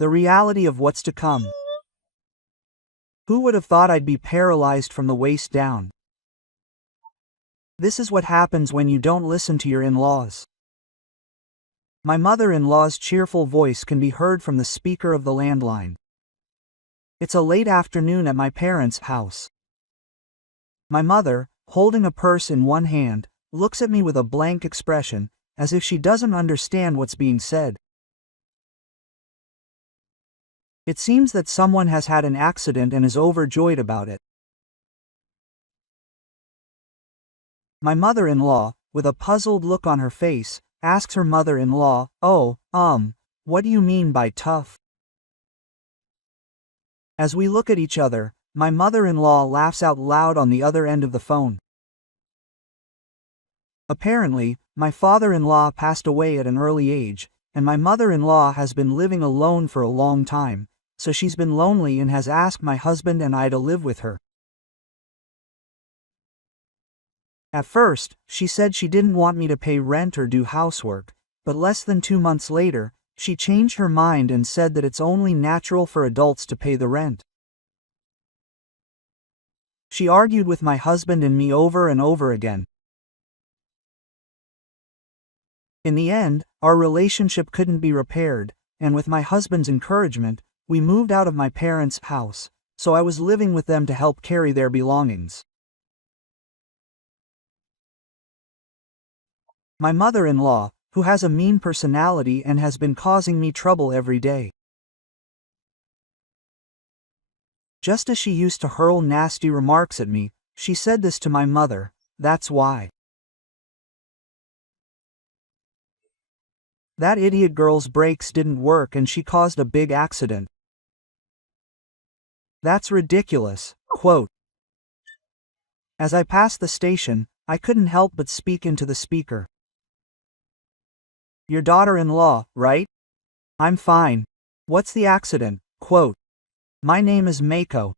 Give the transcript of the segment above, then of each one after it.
The reality of what's to come. Who would have thought I'd be paralyzed from the waist down? This is what happens when you don't listen to your in-laws. My mother-in-law's cheerful voice can be heard from the speaker of the landline. It's a late afternoon at my parents' house. My mother, holding a purse in one hand, looks at me with a blank expression, as if she doesn't understand what's being said. It seems that someone has had an accident and is overjoyed about it. My mother-in-law, with a puzzled look on her face, asks her mother-in-law, "Oh, what do you mean by tough?" As we look at each other, my mother-in-law laughs out loud on the other end of the phone. Apparently, my father-in-law passed away at an early age, and my mother-in-law has been living alone for a long time, so she's been lonely and has asked my husband and I to live with her. At first, she said she didn't want me to pay rent or do housework, but less than 2 months later, she changed her mind and said that it's only natural for adults to pay the rent. She argued with my husband and me over and over again. In the end, our relationship couldn't be repaired, and with my husband's encouragement, we moved out of my parents' house, so I was living with them to help carry their belongings. My mother-in-law, who has a mean personality and has been causing me trouble every day. Just as she used to hurl nasty remarks at me, she said this to my mother, "That's why. That idiot girl's brakes didn't work and she caused a big accident. That's ridiculous." Quote. As I passed the station, I couldn't help but speak into the speaker. "Your daughter-in-law, right? I'm fine. What's the accident?" Quote. "My name is Mako.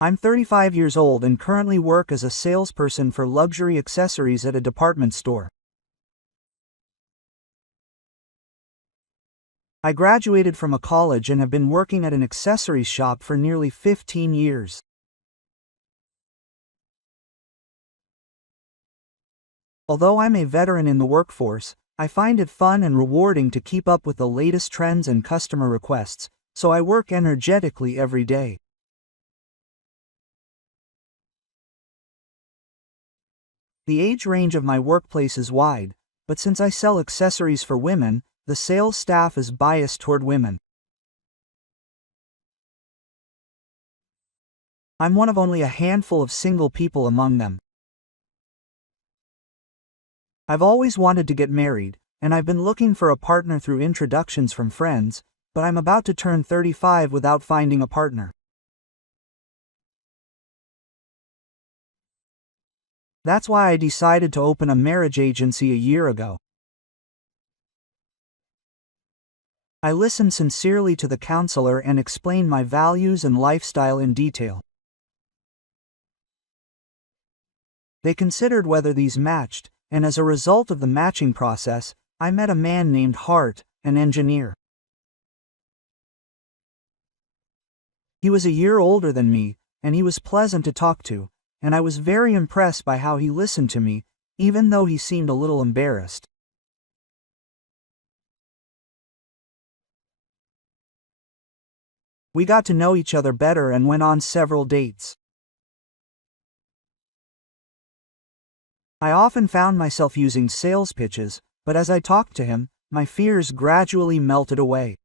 I'm 35 years old and currently work as a salesperson for luxury accessories at a department store. I graduated from a college and have been working at an accessories shop for nearly 15 years. Although I'm a veteran in the workforce, I find it fun and rewarding to keep up with the latest trends and customer requests, so I work energetically every day. The age range of my workplace is wide, but since I sell accessories for women, the sales staff is biased toward women. I'm one of only a handful of single people among them. I've always wanted to get married, and I've been looking for a partner through introductions from friends, but I'm about to turn 35 without finding a partner. That's why I decided to open a marriage agency a year ago. I listened sincerely to the counselor and explained my values and lifestyle in detail. They considered whether these matched, and as a result of the matching process, I met a man named Hart, an engineer. He was a year older than me, and he was pleasant to talk to, and I was very impressed by how he listened to me, even though he seemed a little embarrassed. We got to know each other better and went on several dates. I often found myself using sales pitches, but as I talked to him, my fears gradually melted away.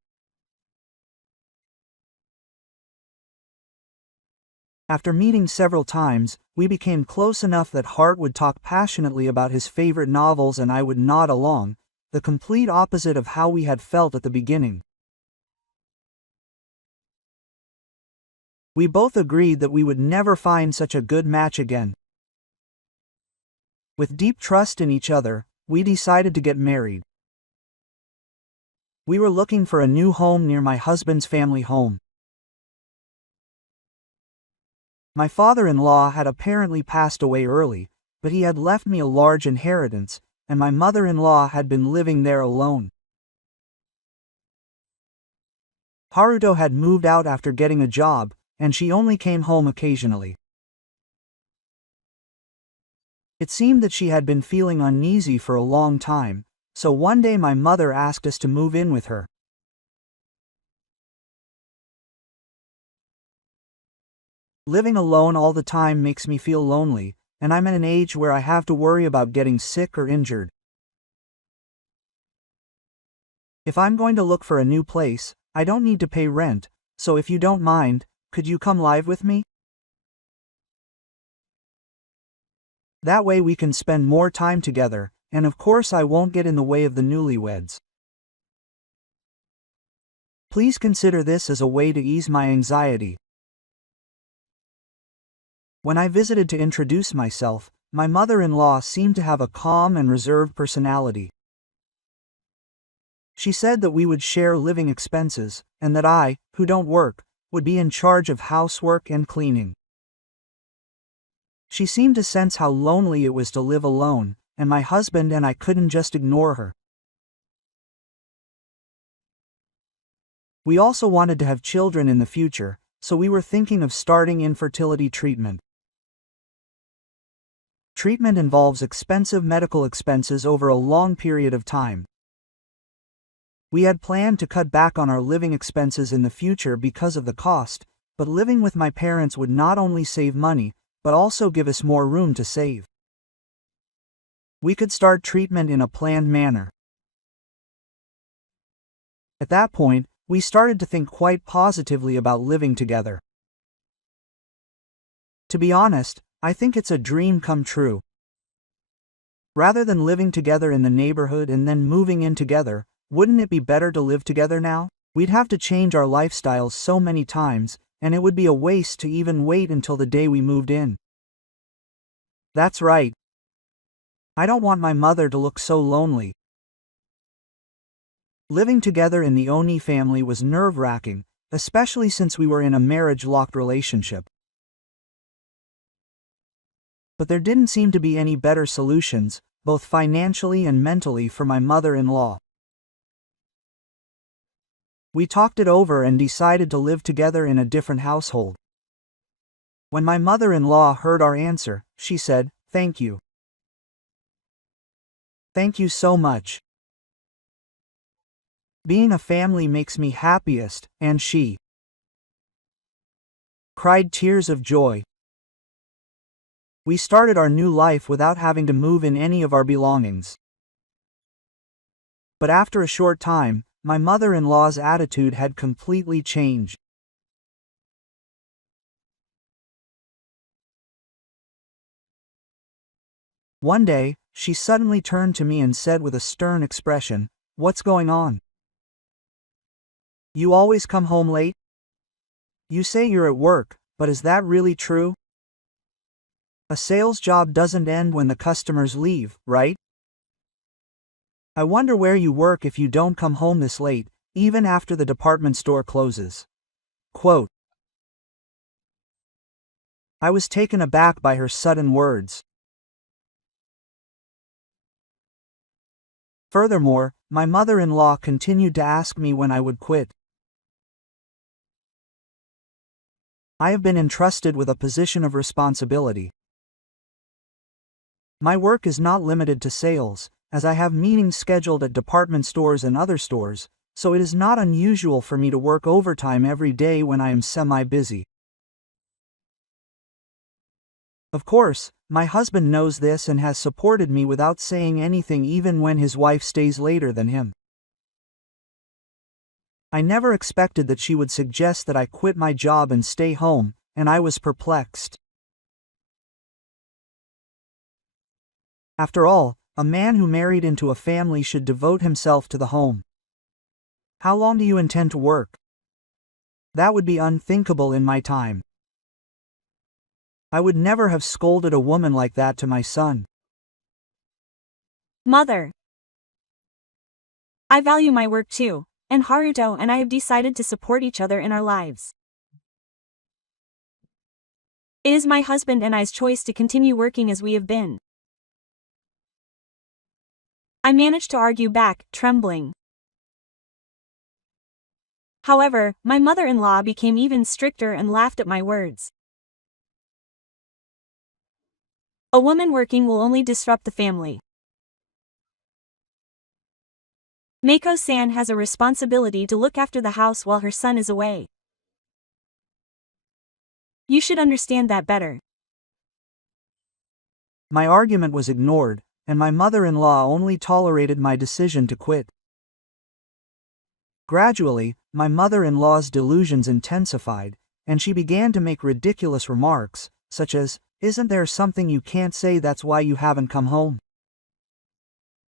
After meeting several times, we became close enough that Hart would talk passionately about his favorite novels and I would nod along, the complete opposite of how we had felt at the beginning. We both agreed that we would never find such a good match again. With deep trust in each other, we decided to get married. We were looking for a new home near my husband's family home. My father-in-law had apparently passed away early, but he had left me a large inheritance, and my mother-in-law had been living there alone. Haruto had moved out after getting a job, and she only came home occasionally. It seemed that she had been feeling uneasy for a long time, so one day my mother asked us to move in with her. Living alone all the time makes me feel lonely, and I'm at an age where I have to worry about getting sick or injured. If I'm going to look for a new place, I don't need to pay rent, so if you don't mind, could you come live with me? That way we can spend more time together, and of course I won't get in the way of the newlyweds. Please consider this as a way to ease my anxiety. When I visited to introduce myself, my mother-in-law seemed to have a calm and reserved personality. She said that we would share living expenses, and that I, who don't work, would be in charge of housework and cleaning. She seemed to sense how lonely it was to live alone, and my husband and I couldn't just ignore her. We also wanted to have children in the future, so we were thinking of starting infertility treatment. Treatment involves expensive medical expenses over a long period of time. We had planned to cut back on our living expenses in the future because of the cost, but living with my parents would not only save money, but also give us more room to save. We could start treatment in a planned manner. At that point, we started to think quite positively about living together. To be honest, I think it's a dream come true. Rather than living together in the neighborhood and then moving in together, wouldn't it be better to live together now? We'd have to change our lifestyles so many times, and it would be a waste to even wait until the day we moved in. That's right. I don't want my mother to look so lonely. Living together in the Oni family was nerve-wracking, especially since we were in a marriage-locked relationship. But there didn't seem to be any better solutions, both financially and mentally, for my mother-in-law. We talked it over and decided to live together in a different household. When my mother-in-law heard our answer, she said, "Thank you. Thank you so much. Being a family makes me happiest," and she cried tears of joy. We started our new life without having to move in any of our belongings. But after a short time, my mother-in-law's attitude had completely changed. One day, she suddenly turned to me and said with a stern expression, "What's going on? You always come home late? You say you're at work, but is that really true? A sales job doesn't end when the customers leave, right? I wonder where you work if you don't come home this late, even after the department store closes." Quote. I was taken aback by her sudden words. Furthermore, my mother-in-law continued to ask me when I would quit. I have been entrusted with a position of responsibility. My work is not limited to sales, as I have meetings scheduled at department stores and other stores, so it is not unusual for me to work overtime every day when I am semi-busy. Of course, my husband knows this and has supported me without saying anything even when his wife stays later than him. I never expected that she would suggest that I quit my job and stay home, and I was perplexed. After all, a man who married into a family should devote himself to the home. How long do you intend to work? That would be unthinkable in my time. I would never have scolded a woman like that to my son. Mother, I value my work too, and Haruto and I have decided to support each other in our lives. It is my husband and I's choice to continue working as we have been. I managed to argue back, trembling. However, my mother-in-law became even stricter and laughed at my words. A woman working will only disrupt the family. Mako-san has a responsibility to look after the house while her son is away. You should understand that better. My argument was ignored, and my mother-in-law only tolerated my decision to quit. Gradually, my mother-in-law's delusions intensified, and she began to make ridiculous remarks, such as, "Isn't there something you can't say, that's why you haven't come home?"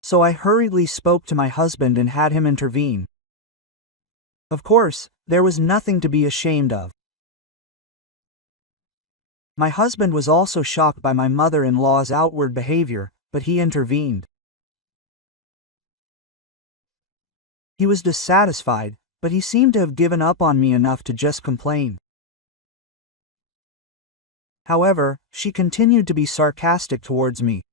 So I hurriedly spoke to my husband and had him intervene. Of course, there was nothing to be ashamed of. My husband was also shocked by my mother-in-law's outward behavior, but he intervened. He was dissatisfied, but he seemed to have given up on me enough to just complain. However, she continued to be sarcastic towards me.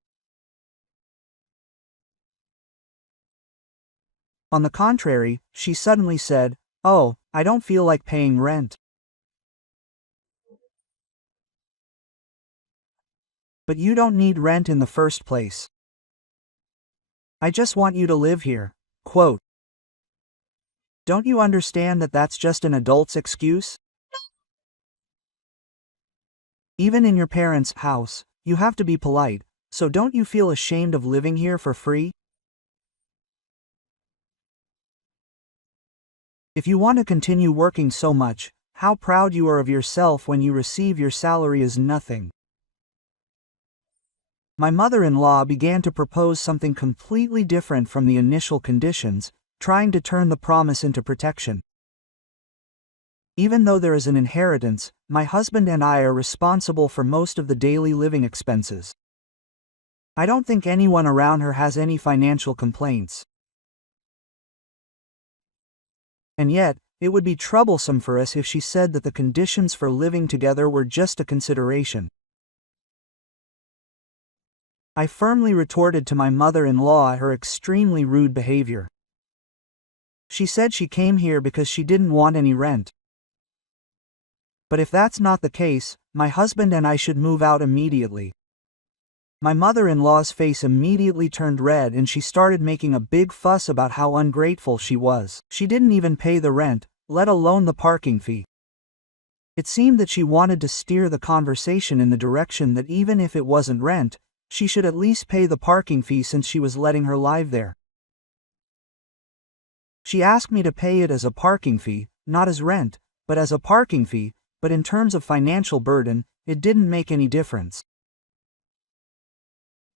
On the contrary, she suddenly said, "Oh, I don't feel like paying rent." "But you don't need rent in the first place. I just want you to live here." Quote, "Don't you understand that that's just an adult's excuse? Even in your parents' house, you have to be polite, so don't you feel ashamed of living here for free? If you want to continue working so much, how proud you are of yourself when you receive your salary as nothing." My mother-in-law began to propose something completely different from the initial conditions, trying to turn the promise into protection. Even though there is an inheritance, my husband and I are responsible for most of the daily living expenses. I don't think anyone around her has any financial complaints. And yet, it would be troublesome for us if she said that the conditions for living together were just a consideration. I firmly retorted to my mother-in-law at her extremely rude behavior. She said she came here because she didn't want any rent. But if that's not the case, my husband and I should move out immediately. My mother-in-law's face immediately turned red and she started making a big fuss about how ungrateful she was. She didn't even pay the rent, let alone the parking fee. It seemed that she wanted to steer the conversation in the direction that even if it wasn't rent, she should at least pay the parking fee since she was letting her live there. She asked me to pay it as a parking fee, not as rent, but as a parking fee, but in terms of financial burden, it didn't make any difference.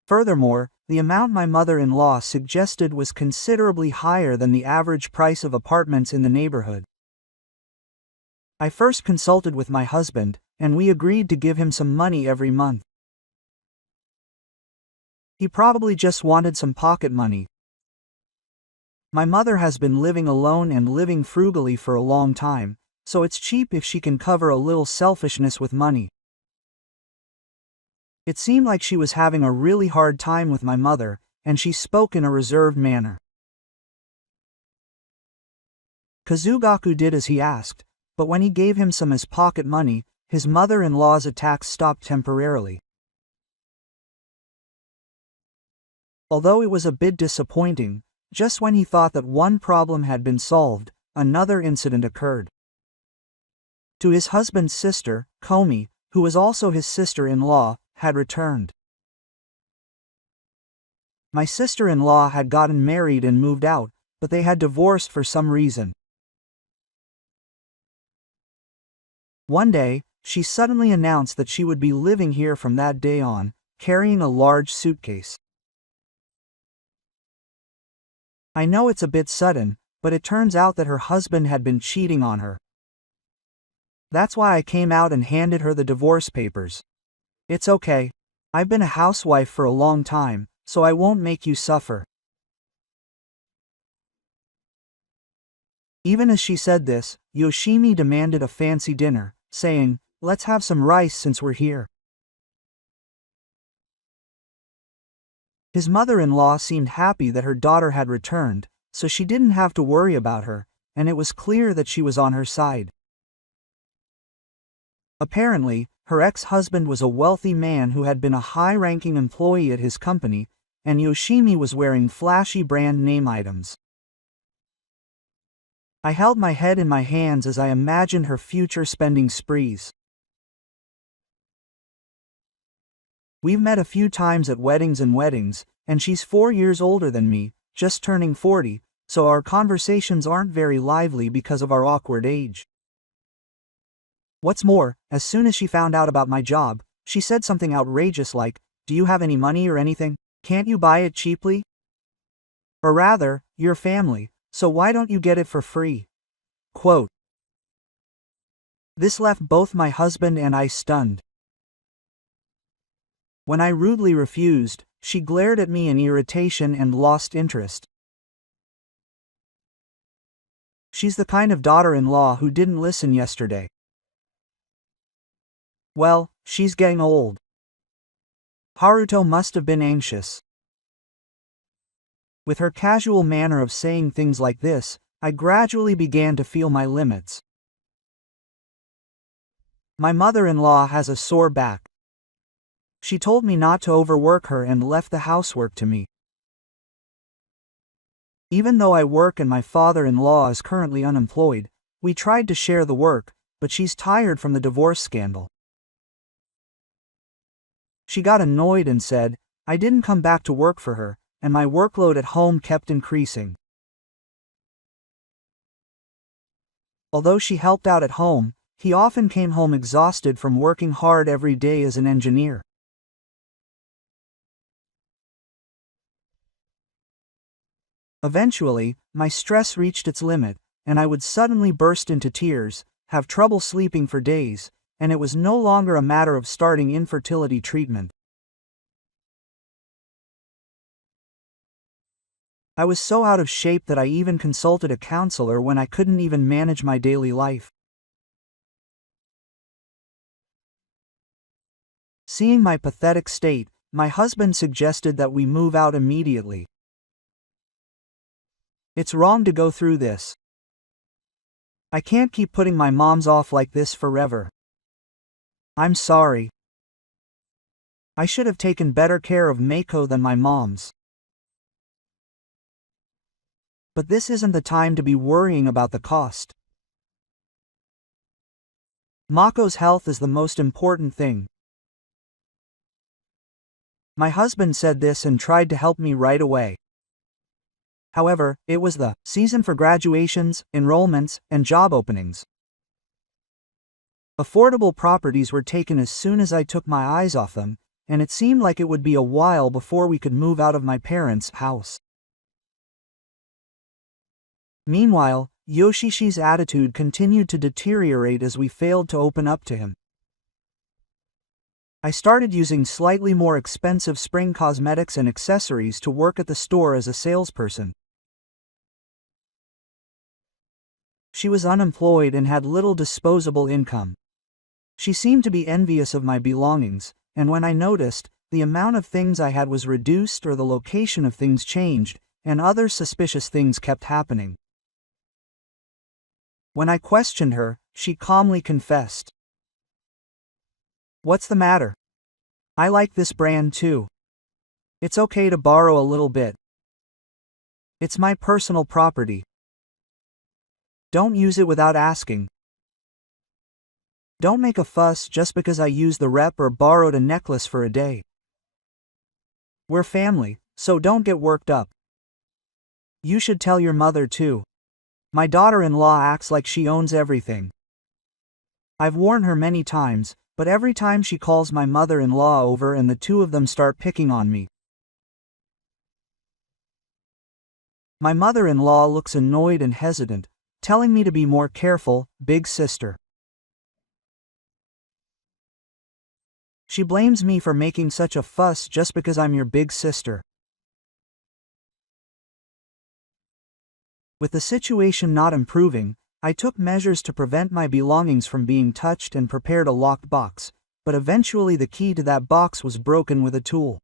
Furthermore, the amount my mother-in-law suggested was considerably higher than the average price of apartments in the neighborhood. I first consulted with my husband, and we agreed to give him some money every month. He probably just wanted some pocket money. My mother has been living alone and living frugally for a long time, so it's cheap if she can cover a little selfishness with money. It seemed like she was having a really hard time with my mother, and she spoke in a reserved manner. Kazugaku did as he asked, but when he gave him some as pocket money, his mother-in-law's attacks stopped temporarily. Although it was a bit disappointing, just when he thought that one problem had been solved, another incident occurred. To his husband's sister, Komi, who was also his sister-in-law, had returned. My sister-in-law had gotten married and moved out, but they had divorced for some reason. One day, she suddenly announced that she would be living here from that day on, carrying a large suitcase. I know it's a bit sudden, but it turns out that her husband had been cheating on her. That's why I came out and handed her the divorce papers. It's okay. I've been a housewife for a long time, so I won't make you suffer. Even as she said this, Yoshimi demanded a fancy dinner, saying, "Let's have some rice since we're here." His mother-in-law seemed happy that her daughter had returned, so she didn't have to worry about her, and it was clear that she was on her side. Apparently, her ex-husband was a wealthy man who had been a high-ranking employee at his company, and Yoshimi was wearing flashy brand name items. I held my head in my hands as I imagined her future spending sprees. We've met a few times at weddings, and she's 4 years older than me, just turning 40, so our conversations aren't very lively because of our awkward age. What's more, as soon as she found out about my job, she said something outrageous like, "Do you have any money or anything? Can't you buy it cheaply? Or rather, your family, so why don't you get it for free?" Quote. This left both my husband and I stunned. When I rudely refused, she glared at me in irritation and lost interest. She's the kind of daughter-in-law who didn't listen yesterday. Well, she's getting old. Haruto must have been anxious. With her casual manner of saying things like this, I gradually began to feel my limits. My mother-in-law has a sore back. She told me not to overwork her and left the housework to me. Even though I work and my father-in-law is currently unemployed, we tried to share the work, but she's tired from the divorce scandal. She got annoyed and said, I didn't come back to work for her, and my workload at home kept increasing. Although she helped out at home, he often came home exhausted from working hard every day as an engineer. Eventually, my stress reached its limit, and I would suddenly burst into tears, have trouble sleeping for days, and it was no longer a matter of starting infertility treatment. I was so out of shape that I even consulted a counselor when I couldn't even manage my daily life. Seeing my pathetic state, my husband suggested that we move out immediately. It's wrong to go through this. I can't keep putting my moms off like this forever. I'm sorry. I should have taken better care of Mako than my moms. But this isn't the time to be worrying about the cost. Mako's health is the most important thing. My husband said this and tried to help me right away. However, it was the season for graduations, enrollments, and job openings. Affordable properties were taken as soon as I took my eyes off them, and it seemed like it would be a while before we could move out of my parents' house. Meanwhile, Yoshishi's attitude continued to deteriorate as we failed to open up to him. I started using slightly more expensive spring cosmetics and accessories to work at the store as a salesperson. She was unemployed and had little disposable income. She seemed to be envious of my belongings, and when I noticed, the amount of things I had was reduced or the location of things changed, and other suspicious things kept happening. When I questioned her, she calmly confessed. What's the matter? I like this brand too. It's okay to borrow a little bit. It's my personal property. Don't use it without asking. Don't make a fuss just because I used the rep or borrowed a necklace for a day. We're family, so don't get worked up. You should tell your mother too. My daughter-in-law acts like she owns everything. I've warned her many times, but every time she calls my mother-in-law over and the two of them start picking on me. My mother-in-law looks annoyed and hesitant, telling me to be more careful, big sister. She blames me for making such a fuss just because I'm your big sister. With the situation not improving, I took measures to prevent my belongings from being touched and prepared a locked box, but eventually the key to that box was broken with a tool.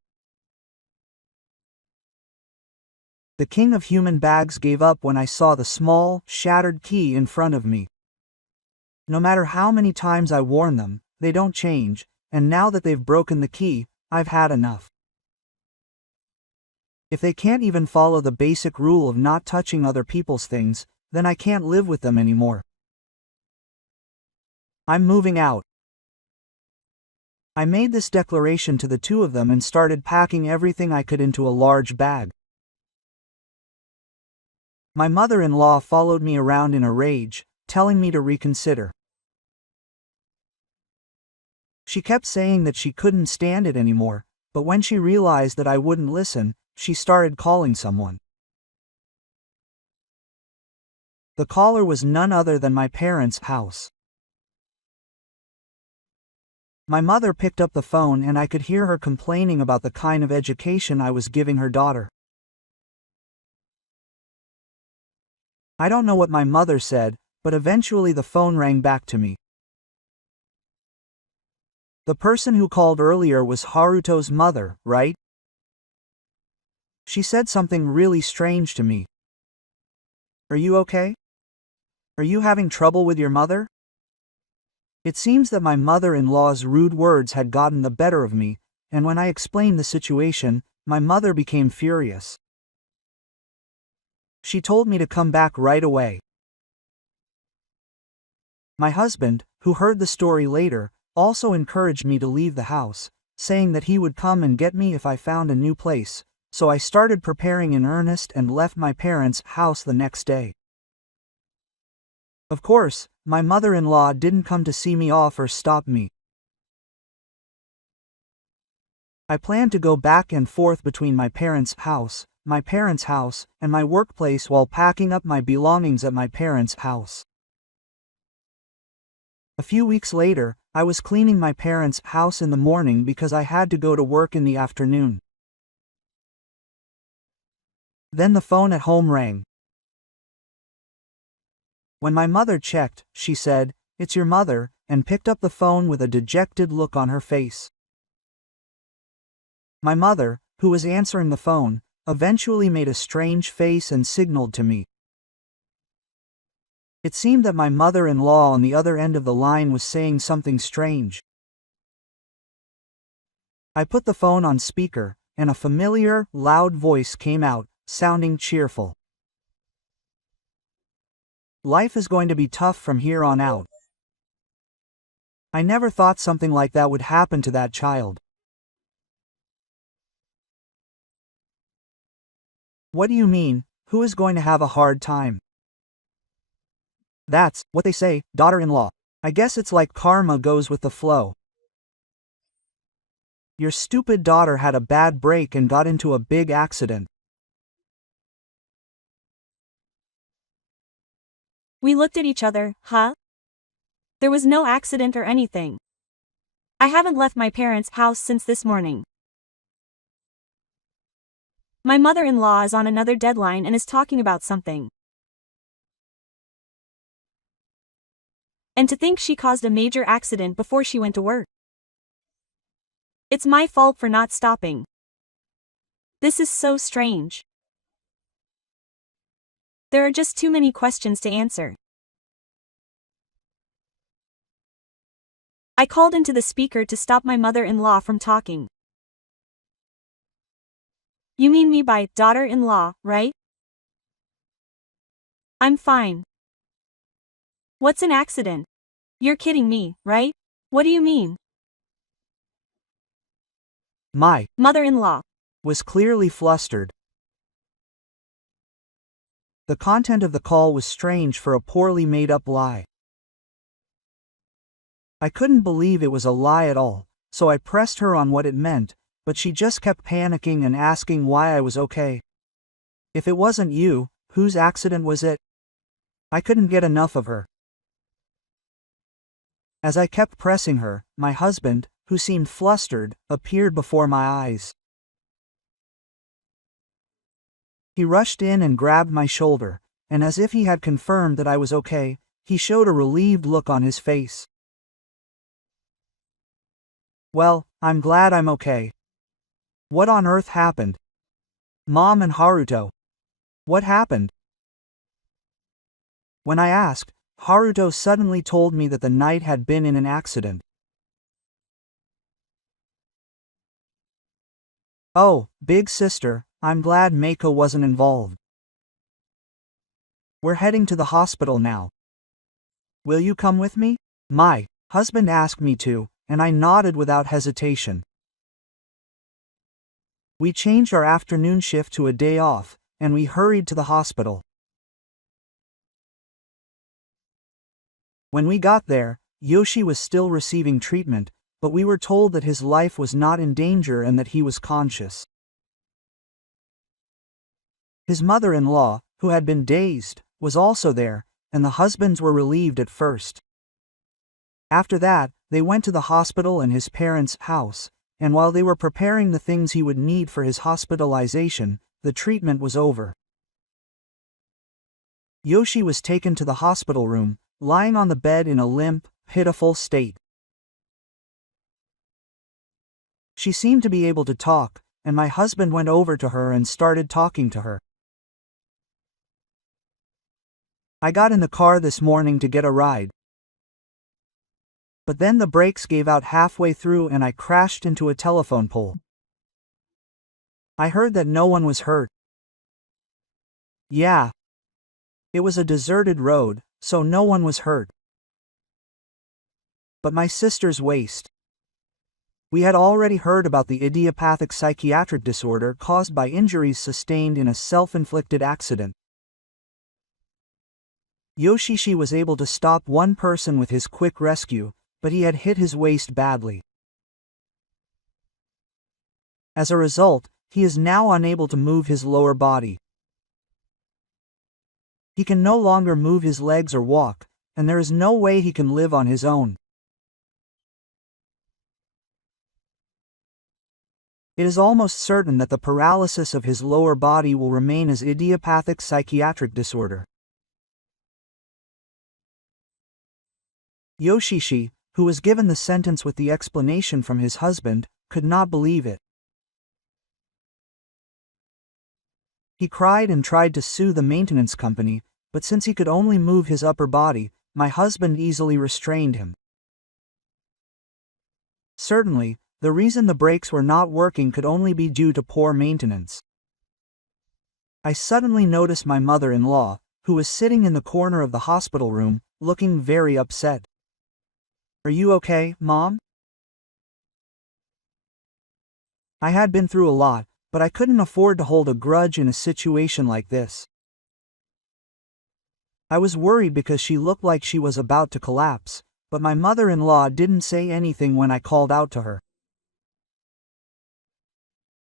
The king of human bags gave up when I saw the small, shattered key in front of me. No matter how many times I warn them, they don't change, and now that they've broken the key, I've had enough. If they can't even follow the basic rule of not touching other people's things, then I can't live with them anymore. I'm moving out. I made this declaration to the two of them and started packing everything I could into a large bag. My mother-in-law followed me around in a rage, telling me to reconsider. She kept saying that she couldn't stand it anymore, but when she realized that I wouldn't listen, she started calling someone. The caller was none other than my parents' house. My mother picked up the phone and I could hear her complaining about the kind of education I was giving her daughter. I don't know what my mother said, but eventually the phone rang back to me. The person who called earlier was Haruto's mother, right? She said something really strange to me. Are you okay? Are you having trouble with your mother? It seems that my mother-in-law's rude words had gotten the better of me, and when I explained the situation, my mother became furious. She told me to come back right away. My husband, who heard the story later, also encouraged me to leave the house, saying that he would come and get me if I found a new place, so I started preparing in earnest and left my parents' house the next day. Of course, my mother-in-law didn't come to see me off or stop me. I planned to go back and forth between my parents' house, and my workplace while packing up my belongings at my parents' house. A few weeks later, I was cleaning my parents' house in the morning because I had to go to work in the afternoon. Then the phone at home rang. When my mother checked, she said, "It's your mother," and picked up the phone with a dejected look on her face. My mother, who was answering the phone, eventually made a strange face and signaled to me. It seemed that my mother-in-law on the other end of the line was saying something strange. I put the phone on speaker, and a familiar, loud voice came out, sounding cheerful. Life is going to be tough from here on out. I never thought something like that would happen to that child. What do you mean, who is going to have a hard time? That's what they say, daughter-in-law. I guess it's like karma goes with the flow. Your stupid daughter had a bad break and got into a big accident. We looked at each other, huh? There was no accident or anything. I haven't left my parents' house since this morning. My mother-in-law is on another deadline and is talking about something. And to think she caused a major accident before she went to work. It's my fault for not stopping. This is so strange. There are just too many questions to answer. I called into the speaker to stop my mother-in-law from talking. You mean me by daughter-in-law, right? I'm fine. What's an accident? You're kidding me, right? What do you mean? My Mother-in-law was clearly flustered. The content of the call was strange for a poorly made-up lie. I couldn't believe it was a lie at all, so I pressed her on what it meant, but she just kept panicking and asking why I was okay. If it wasn't you, whose accident was it? I couldn't get enough of her. As I kept pressing her, my husband, who seemed flustered, appeared before my eyes. He rushed in and grabbed my shoulder, and as if he had confirmed that I was okay, he showed a relieved look on his face. Well, I'm glad I'm okay. What on earth happened? Mom and Haruto. What happened? When I asked, Haruto suddenly told me that the knight had been in an accident. Oh, big sister, I'm glad Meiko wasn't involved. We're heading to the hospital now. Will you come with me? My husband asked me to, and I nodded without hesitation. We changed our afternoon shift to a day off, and we hurried to the hospital. When we got there, Yoshi was still receiving treatment, but we were told that his life was not in danger and that he was conscious. His mother-in-law, who had been dazed, was also there, and the husbands were relieved at first. After that, they went to the hospital and his parents' house, and while they were preparing the things he would need for his hospitalization, the treatment was over. Yoshi was taken to the hospital room, lying on the bed in a limp, pitiful state. She seemed to be able to talk, and my husband went over to her and started talking to her. I got in the car this morning to get a ride. But then the brakes gave out halfway through and I crashed into a telephone pole. I heard that no one was hurt. Yeah. It was a deserted road, so no one was hurt. But my sister's waist. We had already heard about the idiopathic psychiatric disorder caused by injuries sustained in a self-inflicted accident. Yoshishi was able to stop one person with his quick rescue, but he had hit his waist badly. As a result, he is now unable to move his lower body. He can no longer move his legs or walk, and there is no way he can live on his own. It is almost certain that the paralysis of his lower body will remain as idiopathic psychiatric disorder. Yoshishi, who was given the sentence with the explanation from his husband, could not believe it. He cried and tried to sue the maintenance company, but since he could only move his upper body, my husband easily restrained him. Certainly, the reason the brakes were not working could only be due to poor maintenance. I suddenly noticed my mother-in-law, who was sitting in the corner of the hospital room, looking very upset. Are you okay, Mom? I had been through a lot, but I couldn't afford to hold a grudge in a situation like this. I was worried because she looked like she was about to collapse, but my mother-in-law didn't say anything when I called out to her.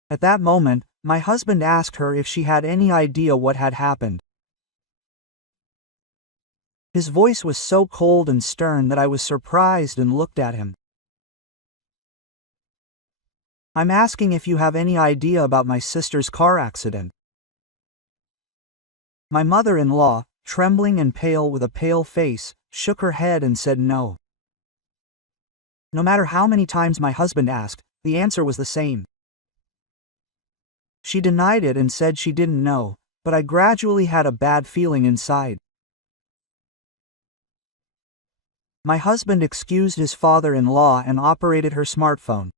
At that moment, my husband asked her if she had any idea what had happened. His voice was so cold and stern that I was surprised and looked at him. I'm asking if you have any idea about my sister's car accident. My mother-in-law, trembling and pale with a pale face, shook her head and said no. No matter how many times my husband asked, the answer was the same. She denied it and said she didn't know, but I gradually had a bad feeling inside. My husband excused his father-in-law and operated her smartphone.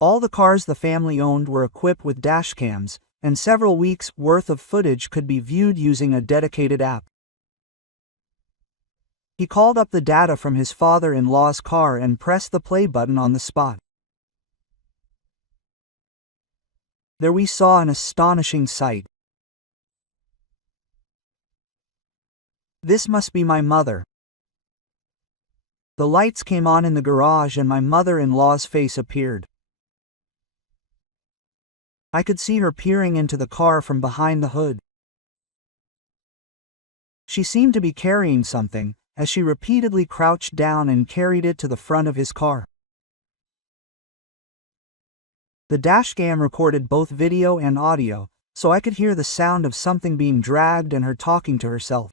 All the cars the family owned were equipped with dashcams, and several weeks' worth of footage could be viewed using a dedicated app. He called up the data from his father-in-law's car and pressed the play button on the spot. There we saw an astonishing sight. This must be my mother. The lights came on in the garage and my mother-in-law's face appeared. I could see her peering into the car from behind the hood. She seemed to be carrying something, as she repeatedly crouched down and carried it to the front of his car. The dashcam recorded both video and audio, so I could hear the sound of something being dragged and her talking to herself.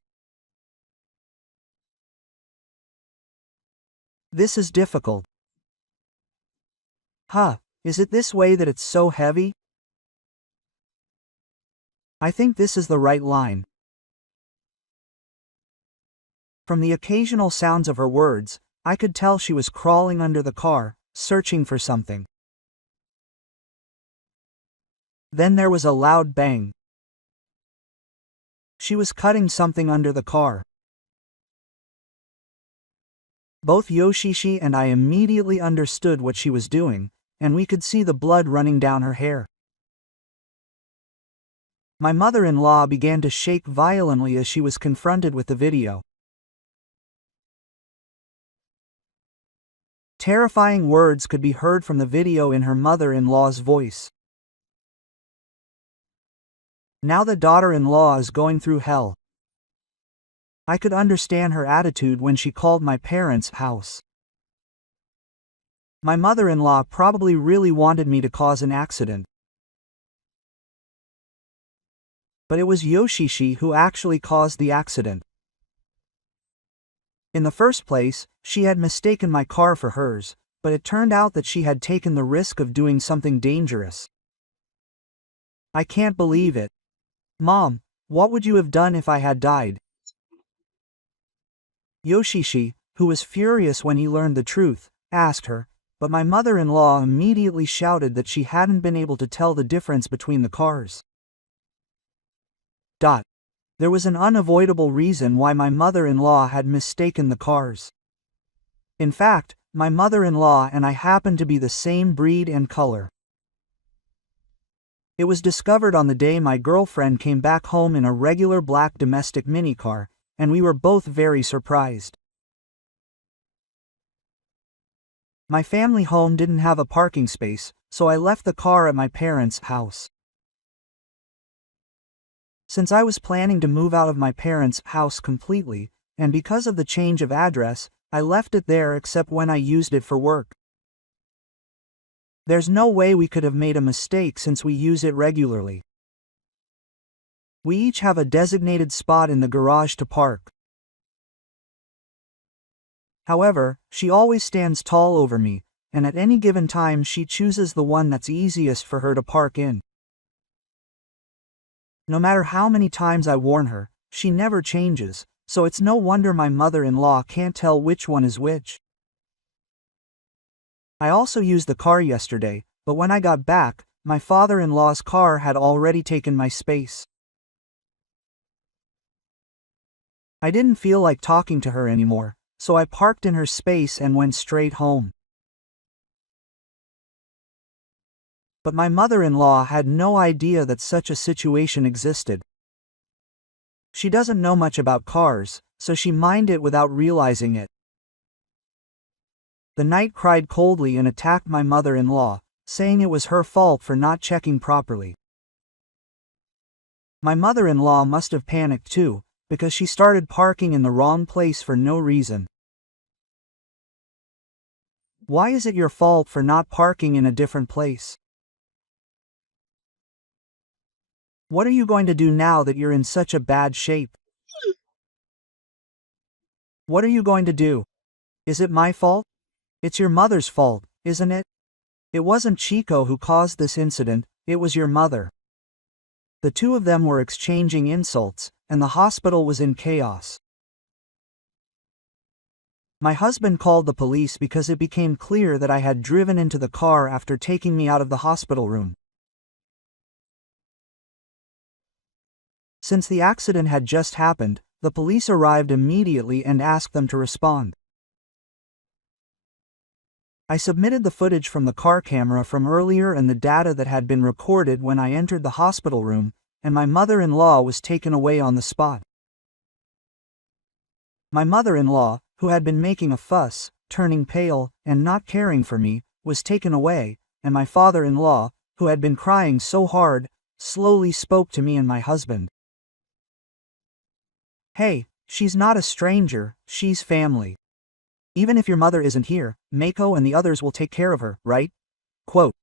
This is difficult. Huh, is it this way that it's so heavy? I think this is the right line. From the occasional sounds of her words, I could tell she was crawling under the car, searching for something. Then there was a loud bang. She was cutting something under the car. Both Yoshishi and I immediately understood what she was doing, and we could see the blood running down her hair. My mother-in-law began to shake violently as she was confronted with the video. Terrifying words could be heard from the video in her mother-in-law's voice. Now the daughter-in-law is going through hell. I could understand her attitude when she called my parents' house. My mother-in-law probably really wanted me to cause an accident. But it was Yoshishi who actually caused the accident. In the first place, she had mistaken my car for hers, but it turned out that she had taken the risk of doing something dangerous. I can't believe it. Mom, what would you have done if I had died? Yoshishi, who was furious when he learned the truth, asked her, but my mother-in-law immediately shouted that she hadn't been able to tell the difference between the cars. There was an unavoidable reason why my mother-in-law had mistaken the cars. In fact, my mother-in-law and I happened to be the same breed and color. It was discovered on the day my girlfriend came back home in a regular black domestic minicar, and we were both very surprised. My family home didn't have a parking space, so I left the car at my parents' house. Since I was planning to move out of my parents' house completely, and because of the change of address, I left it there except when I used it for work. There's no way we could have made a mistake since we use it regularly. We each have a designated spot in the garage to park. However, she always stands tall over me, and at any given time she chooses the one that's easiest for her to park in. No matter how many times I warn her, she never changes, so it's no wonder my mother-in-law can't tell which one is which. I also used the car yesterday, but when I got back, my father-in-law's car had already taken my space. I didn't feel like talking to her anymore, so I parked in her space and went straight home. But my mother-in-law had no idea that such a situation existed. She doesn't know much about cars, so she mined it without realizing it. The knight cried coldly and attacked my mother-in-law, saying it was her fault for not checking properly. My mother-in-law must have panicked too, because she started parking in the wrong place for no reason. Why is it your fault for not parking in a different place? What are you going to do now that you're in such a bad shape? What are you going to do? Is it my fault? It's your mother's fault, isn't it? It wasn't Chico who caused this incident, it was your mother. The two of them were exchanging insults, and the hospital was in chaos. My husband called the police because it became clear that I had driven into the car after taking me out of the hospital room. Since the accident had just happened, the police arrived immediately and asked them to respond. I submitted the footage from the car camera from earlier and the data that had been recorded when I entered the hospital room, and my mother-in-law was taken away on the spot. My mother-in-law, who had been making a fuss, turning pale, and not caring for me, was taken away, and my father-in-law, who had been crying so hard, slowly spoke to me and my husband. Hey, she's not a stranger, she's family. Even if your mother isn't here, Mako and the others will take care of her, right? Quote.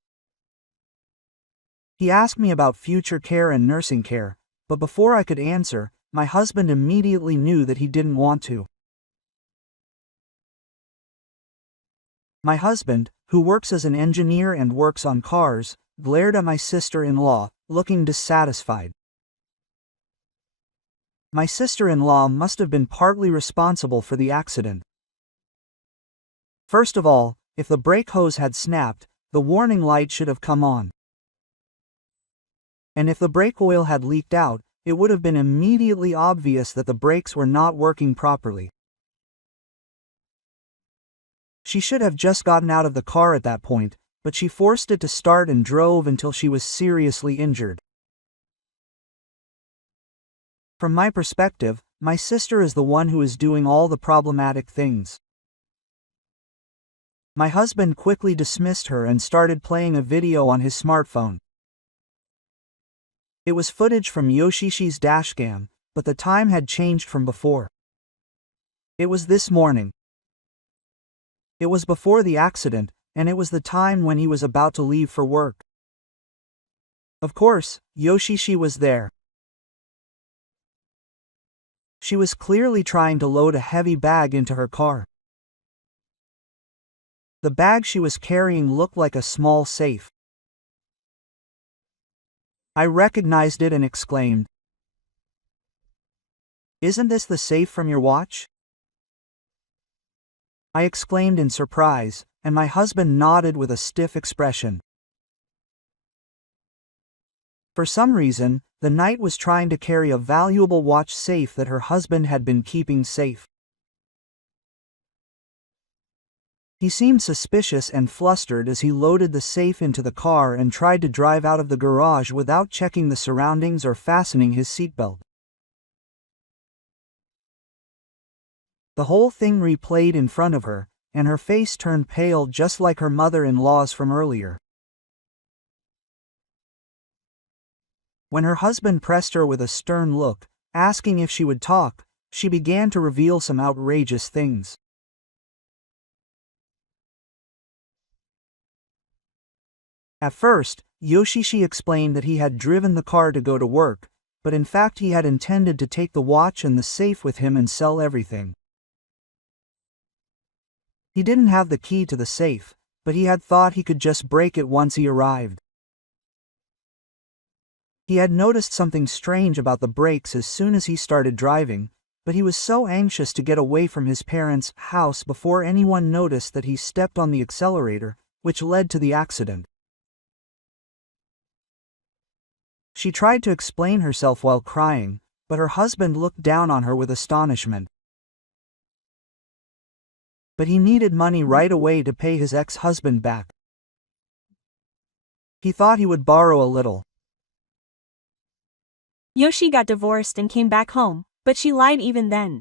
He asked me about future care and nursing care, but before I could answer, my husband immediately knew that he didn't want to. My husband, who works as an engineer and works on cars, glared at my sister-in-law, looking dissatisfied. My sister-in-law must have been partly responsible for the accident. First of all, if the brake hose had snapped, the warning light should have come on. And if the brake oil had leaked out, it would have been immediately obvious that the brakes were not working properly. She should have just gotten out of the car at that point, but she forced it to start and drove until she was seriously injured. From my perspective, my sister is the one who is doing all the problematic things. My husband quickly dismissed her and started playing a video on his smartphone. It was footage from Yoshishi's dashcam, but the time had changed from before. It was this morning. It was before the accident, and it was the time when he was about to leave for work. Of course, Yoshishi was there. She was clearly trying to load a heavy bag into her car. The bag she was carrying looked like a small safe. I recognized it and exclaimed, "Isn't this the safe from your watch?" I exclaimed in surprise, and my husband nodded with a stiff expression. For some reason, the knight was trying to carry a valuable watch safe that her husband had been keeping safe. He seemed suspicious and flustered as he loaded the safe into the car and tried to drive out of the garage without checking the surroundings or fastening his seatbelt. The whole thing replayed in front of her, and her face turned pale just like her mother-in-law's from earlier. When her husband pressed her with a stern look, asking if she would talk, she began to reveal some outrageous things. At first, Yoshishi explained that he had driven the car to go to work, but in fact he had intended to take the watch and the safe with him and sell everything. He didn't have the key to the safe, but he had thought he could just break it once he arrived. He had noticed something strange about the brakes as soon as he started driving, but he was so anxious to get away from his parents' house before anyone noticed that he stepped on the accelerator, which led to the accident. She tried to explain herself while crying, but her husband looked down on her with astonishment. But he needed money right away to pay his ex-husband back. He thought he would borrow a little. Yoshi got divorced and came back home, but she lied even then.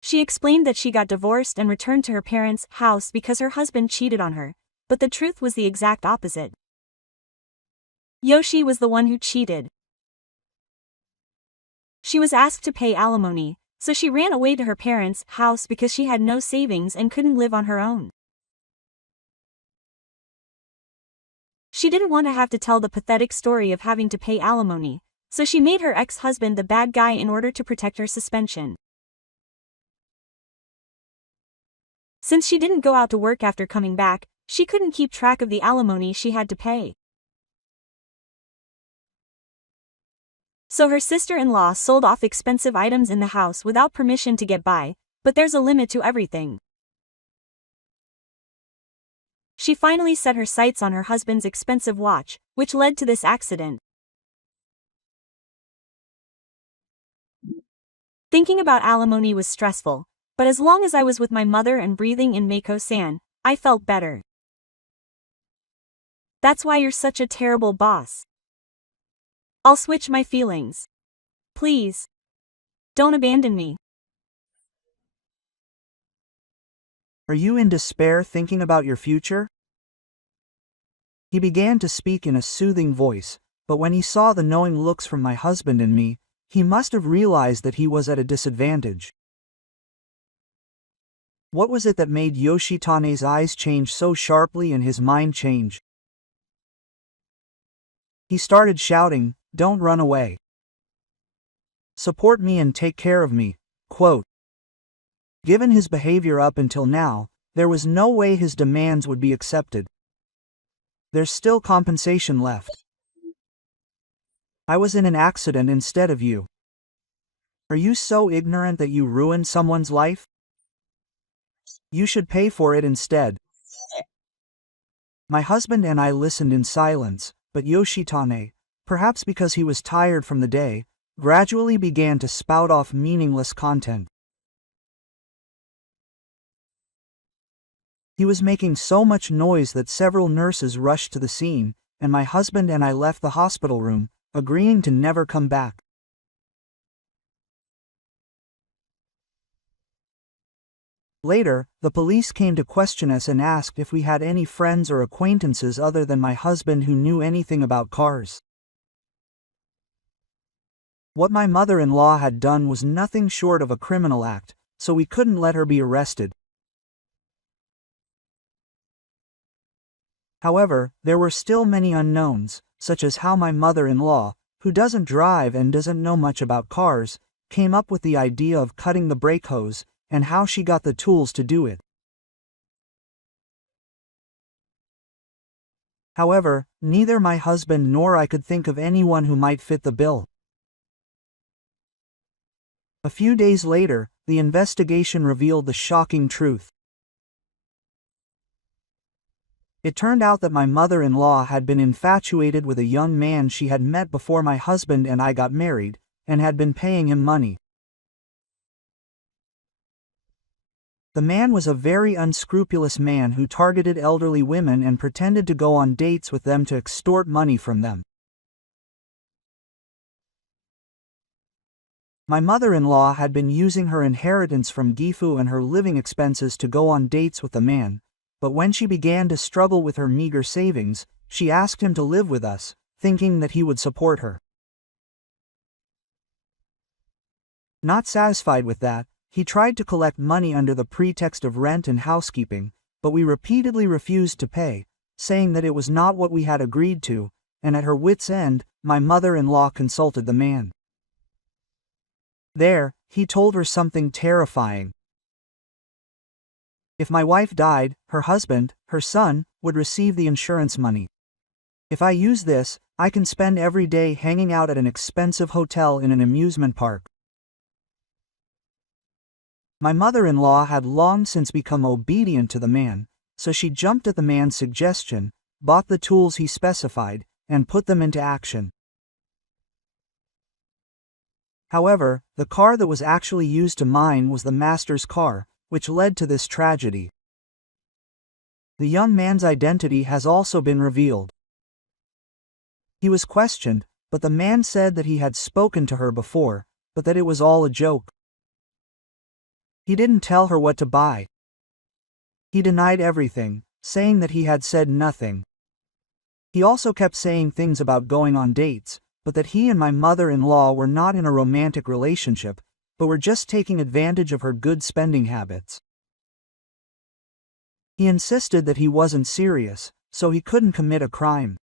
She explained that she got divorced and returned to her parents' house because her husband cheated on her, but the truth was the exact opposite. Yoshi was the one who cheated. She was asked to pay alimony, so she ran away to her parents' house because she had no savings and couldn't live on her own. She didn't want to have to tell the pathetic story of having to pay alimony, so she made her ex-husband the bad guy in order to protect her suspension. Since she didn't go out to work after coming back, she couldn't keep track of the alimony she had to pay. So her sister-in-law sold off expensive items in the house without permission to get by, but there's a limit to everything. She finally set her sights on her husband's expensive watch, which led to this accident. Thinking about alimony was stressful, but as long as I was with my mother and breathing in Mako-san, I felt better. That's why you're such a terrible boss. I'll switch my feelings. Please. Don't abandon me. Are you in despair thinking about your future? He began to speak in a soothing voice, but when he saw the knowing looks from my husband and me, he must have realized that he was at a disadvantage. What was it that made Yoshitane's eyes change so sharply and his mind change? He started shouting, "Don't run away. Support me and take care of me." Quote. Given his behavior up until now, there was no way his demands would be accepted. There's still compensation left. I was in an accident instead of you. Are you so ignorant that you ruined someone's life? You should pay for it instead. My husband and I listened in silence, but Yoshitane, perhaps because he was tired from the day, gradually began to spout off meaningless content. He was making so much noise that several nurses rushed to the scene, and my husband and I left the hospital room, agreeing to never come back. Later, the police came to question us and asked if we had any friends or acquaintances other than my husband who knew anything about cars. What my mother-in-law had done was nothing short of a criminal act, so we couldn't let her be arrested. However, there were still many unknowns, such as how my mother-in-law, who doesn't drive and doesn't know much about cars, came up with the idea of cutting the brake hose, and how she got the tools to do it. However, neither my husband nor I could think of anyone who might fit the bill. A few days later, the investigation revealed the shocking truth. It turned out that my mother-in-law had been infatuated with a young man she had met before my husband and I got married, and had been paying him money. The man was a very unscrupulous man who targeted elderly women and pretended to go on dates with them to extort money from them. My mother-in-law had been using her inheritance from Gifu and her living expenses to go on dates with the man, but when she began to struggle with her meager savings, she asked him to live with us, thinking that he would support her. Not satisfied with that, he tried to collect money under the pretext of rent and housekeeping, but we repeatedly refused to pay, saying that it was not what we had agreed to, and at her wit's end, my mother-in-law consulted the man. There, he told her something terrifying. If my wife died, her husband, her son, would receive the insurance money. If I use this, I can spend every day hanging out at an expensive hotel in an amusement park. My mother-in-law had long since become obedient to the man, so she jumped at the man's suggestion, bought the tools he specified, and put them into action. However, the car that was actually used to mine was the master's car, which led to this tragedy. The young man's identity has also been revealed. He was questioned, but the man said that he had spoken to her before, but that it was all a joke. He didn't tell her what to buy. He denied everything, saying that he had said nothing. He also kept saying things about going on dates, but that he and my mother-in-law were not in a romantic relationship, but were just taking advantage of her good spending habits. He insisted that he wasn't serious, so he couldn't commit a crime.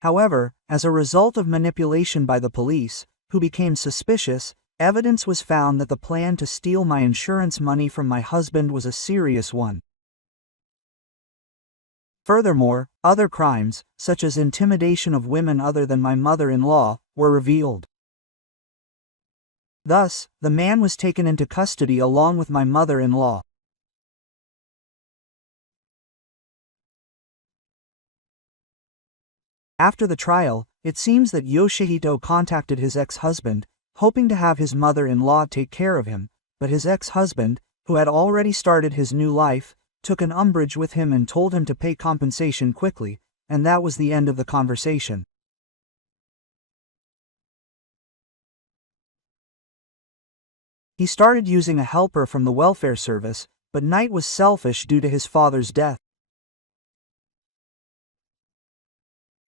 However, as a result of manipulation by the police, who became suspicious, evidence was found that the plan to steal my insurance money from my husband was a serious one. Furthermore, other crimes, such as intimidation of women other than my mother-in-law, were revealed. Thus, the man was taken into custody along with my mother-in-law. After the trial, it seems that Yoshihito contacted his ex-husband, hoping to have his mother-in-law take care of him, but his ex-husband, who had already started his new life, took an umbrage with him and told him to pay compensation quickly, and that was the end of the conversation. He started using a helper from the welfare service, but Knight was selfish due to his father's death.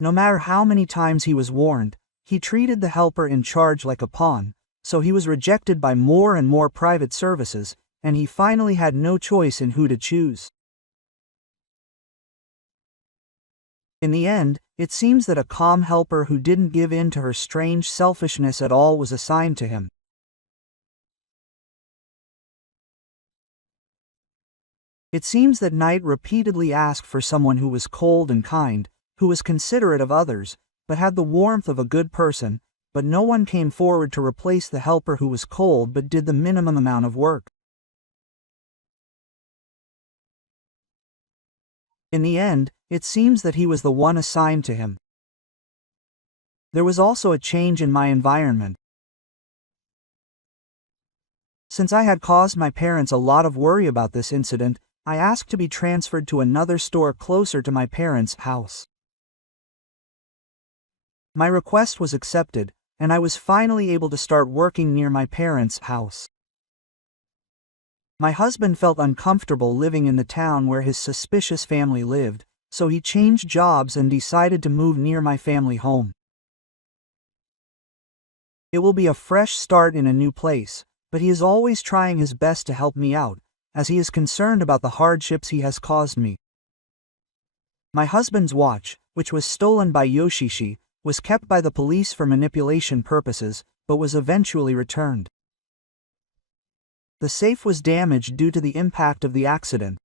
No matter how many times he was warned, he treated the helper in charge like a pawn, so he was rejected by more and more private services, and he finally had no choice in who to choose. In the end, it seems that a calm helper who didn't give in to her strange selfishness at all was assigned to him. It seems that Knight repeatedly asked for someone who was cold and kind, who was considerate of others, but had the warmth of a good person, but no one came forward to replace the helper who was cold but did the minimum amount of work. In the end, it seems that he was the one assigned to him. There was also a change in my environment. Since I had caused my parents a lot of worry about this incident, I asked to be transferred to another store closer to my parents' house. My request was accepted, and I was finally able to start working near my parents' house. My husband felt uncomfortable living in the town where his suspicious family lived, so he changed jobs and decided to move near my family home. It will be a fresh start in a new place, but he is always trying his best to help me out, as he is concerned about the hardships he has caused me. My husband's watch, which was stolen by Yoshishi, was kept by the police for manipulation purposes, but was eventually returned. The safe was damaged due to the impact of the accident.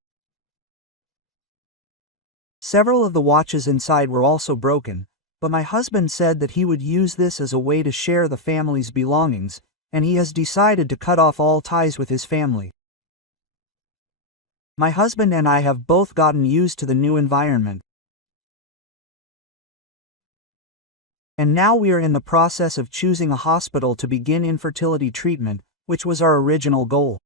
Several of the watches inside were also broken, but my husband said that he would use this as a way to share the family's belongings, and he has decided to cut off all ties with his family. My husband and I have both gotten used to the new environment. And now we are in the process of choosing a hospital to begin infertility treatment, which was our original goal.